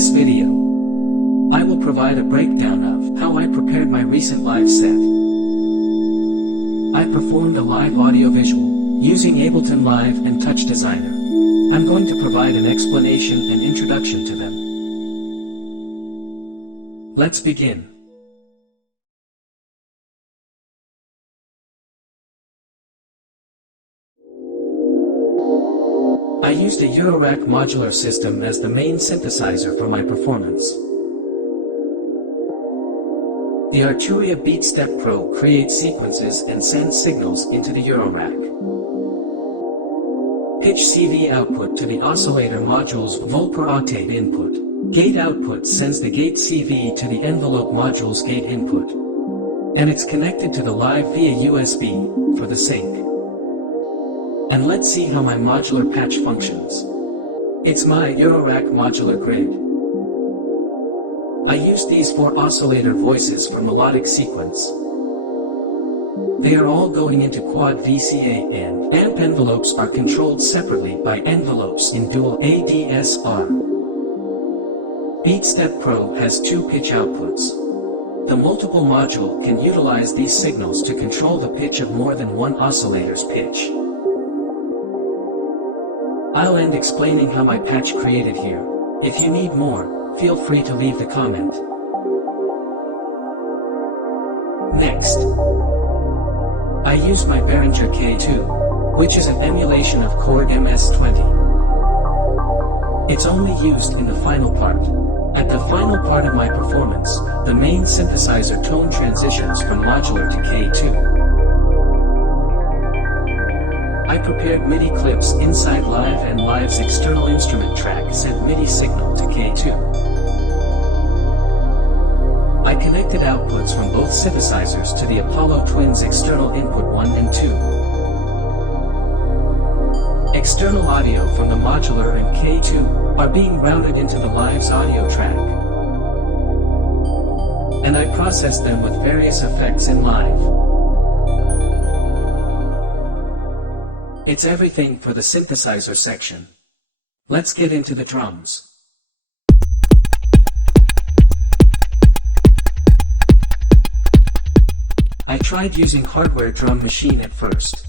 this video, I will provide a breakdown of how I prepared my recent live set. I performed a live audiovisual using Ableton Live and Touch Designer. I'm going to provide an explanation and introduction to them. Let's begin. I used a Eurorack modular system as the main synthesizer for my performance. The Arturia BeatStep Pro creates sequences and sends signals into the Eurorack. Pitch CV output to the oscillator module's volt per octave input. Gate output sends the gate CV to the envelope module's gate input. And it's connected to the live via USB for the sync. And let's see how my modular patch functions. It's my Eurorack modular grid. I use these 4 oscillator voices for melodic sequence. They are all going into quad VCA and amp envelopes are controlled separately by envelopes in dual ADSR. BeatStep Pro has 2 pitch outputs. The multiple module can utilize these signals to control the pitch of more than one oscillator's pitch. I'll end explaining how my patch created here. If you need more, feel free to leave the comment. Next, I used my Behringer K2, which is an emulation of Korg MS-20. It's only used in the final part. At the final part of my performance, the main synthesizer tone transitions from modular to K2. I prepared MIDI clips inside Live and Live's external instrument track sent MIDI signal to K2. I connected outputs from both synthesizers to the Apollo Twins external input 1 and 2. External audio from the modular and K2 are being routed into the Live's audio track. And I processed them with various effects in Live. It's everything for the synthesizer section. Let's get into the drums. I tried using hardware drum machine at first.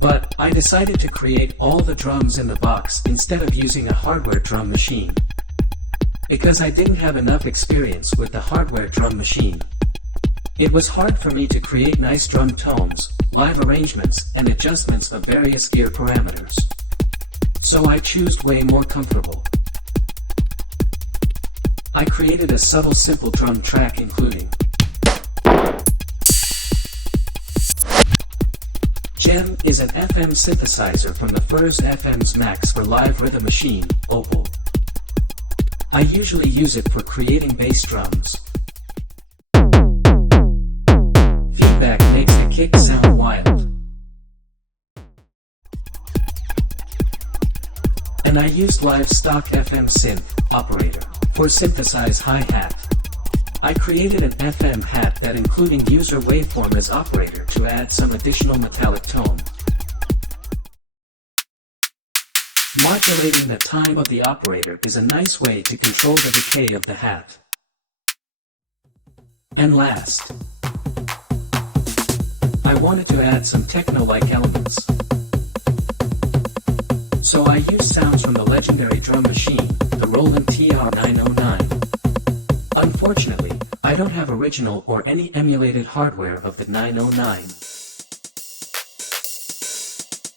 But I decided to create all the drums in the box instead of using a hardware drum machine. Because I didn't have enough experience with the hardware drum machine. It was hard for me to create nice drum tones, live arrangements, and adjustments of various ear parameters. So I chose way more comfortable. I created a subtle simple drum track including Gem is an FM synthesizer from the first FM's Max for live rhythm machine, Opal. I usually use it for creating bass drums. Feedback makes the kick sound wild. And I used Live stock FM synth operator for synthesize hi-hat. I created an FM hat that including user waveform as operator to add some additional metallic tone. Modulating the time of the operator is a nice way to control the decay of the hat. And last, I wanted to add some techno-like elements. So I used sounds from the legendary drum machine, the Roland TR-909. Unfortunately, I don't have original or any emulated hardware of the 909.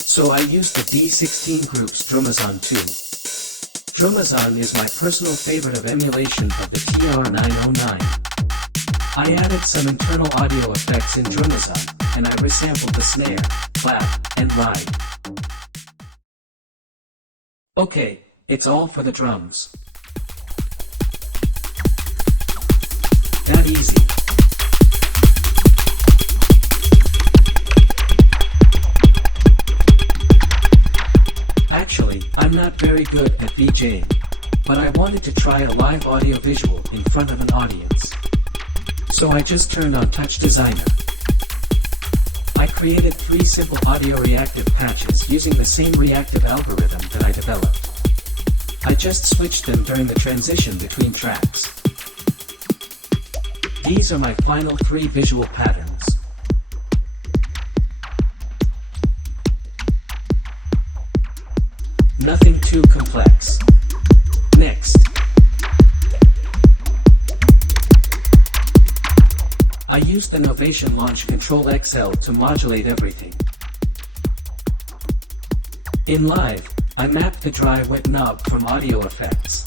So I used the D16 Group's Drumazon 2. Drumazon is my personal favorite of emulation of the TR-909. I added some internal audio effects in Drumazon, and I resampled the snare, clap, and ride. Okay, it's all for the drums. That easy. Actually, I'm not very good at DJing, but I wanted to try a live audio visual in front of an audience. So I just turned on Touch Designer. I created 3 simple audio reactive patches using the same reactive algorithm that I developed. I just switched them during the transition between tracks. These are my final 3 visual patterns. Nothing too complex. Next. I used the Novation Launch Control XL to modulate everything. In Live, I mapped the dry-wet knob from audio effects,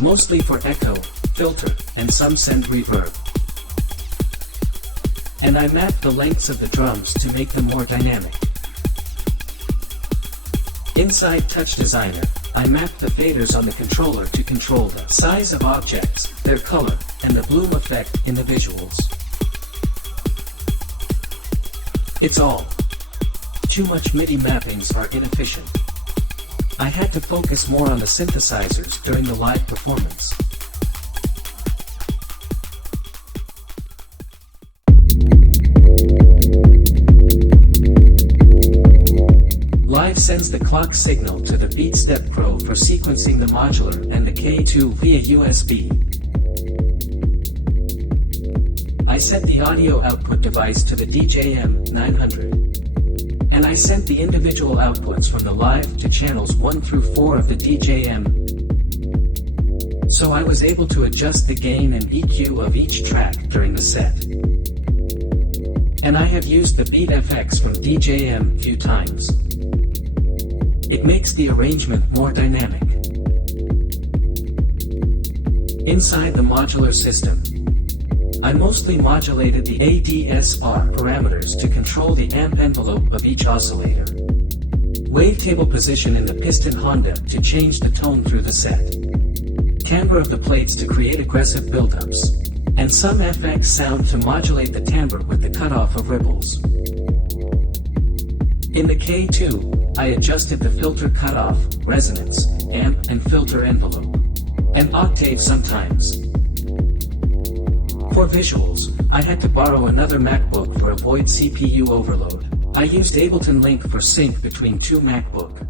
mostly for echo, filter, and some send reverb. And I mapped the lengths of the drums to make them more dynamic. Inside Touch Designer, I mapped the faders on the controller to control the size of objects, their color, and the bloom effect in the visuals. It's all. Too much MIDI mappings are inefficient. I had to focus more on the synthesizers during the live performance. Live sends the clock signal to the BeatStep Pro for sequencing the modular and the K2 via USB. I set the audio output device to the DJM 900. And I sent the individual outputs from the live to channels 1 through 4 of the DJM. So I was able to adjust the gain and EQ of each track during the set. And I have used the Beat FX from DJM few times. It makes the arrangement more dynamic. Inside the modular system, I mostly modulated the ADSR parameters to control the amp envelope of each oscillator. Wavetable position in the piston Honda to change the tone through the set. Timbre of the plates to create aggressive buildups. And some FX sound to modulate the timbre with the cutoff of ripples. In the K2, I adjusted the filter cutoff, resonance, amp and filter envelope. And octave sometimes. For visuals, I had to borrow another MacBook for avoid CPU overload. I used Ableton Link for sync between 2 MacBook.